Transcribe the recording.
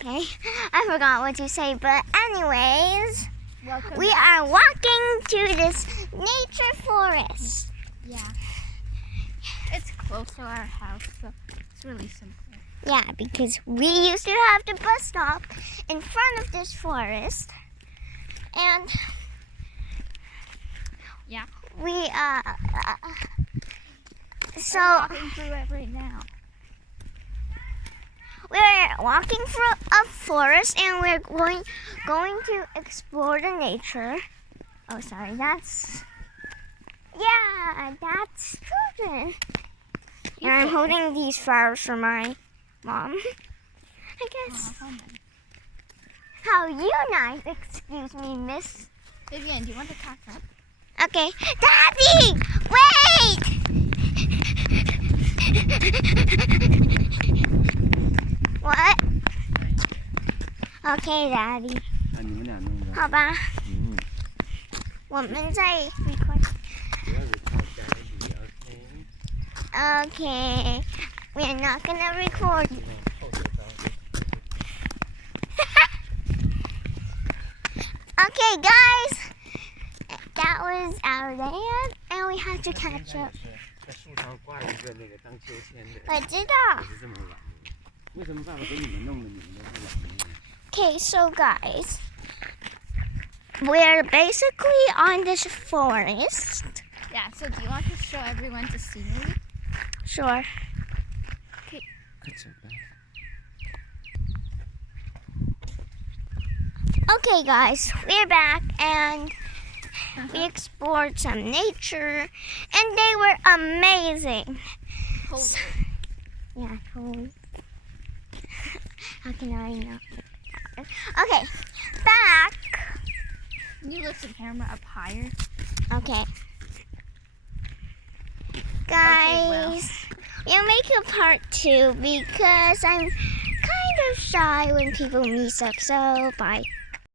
Okay, I forgot what to say, but anyways, we back. are walking to this nature forest. Yeah. It's close to our house, so it's really simple. Yeah, because we used to have the bus stop in front of this forest, and Yeah. we so We're walking through it right now. we're walking through a forest, and we're going to explore the nature. Oh, sorry, that's children. And I'm holding these flowers for my mom. I guess. How you nice? Excuse me, miss. Vivian, do you want to catch up? Okay. Daddy! Wait! What? Okay, Daddy. 你们俩弄的。好吧。我们在 record. 不要 record 在一起 Okay. We're not gonna record. Okay, guys. That was our day, and we have to catch up. 在树上挂一个那个当秋千的。我知道。也是这么玩的。为什么爸爸给你们弄的，你们都不玩呢？ Okay, so guys, we're basically on this forest. Yeah, so do you want to show everyone the scenery? Sure. 快走吧。 Okay, guys, we're back, and we explored some nature, and they were amazing. Totally. Yeah, totally. How can I not? Okay, back. Can you lift the camera up higher? Okay. well. Guys, we'll make a part 2 because I'm kind of shy when people meet up, so bye.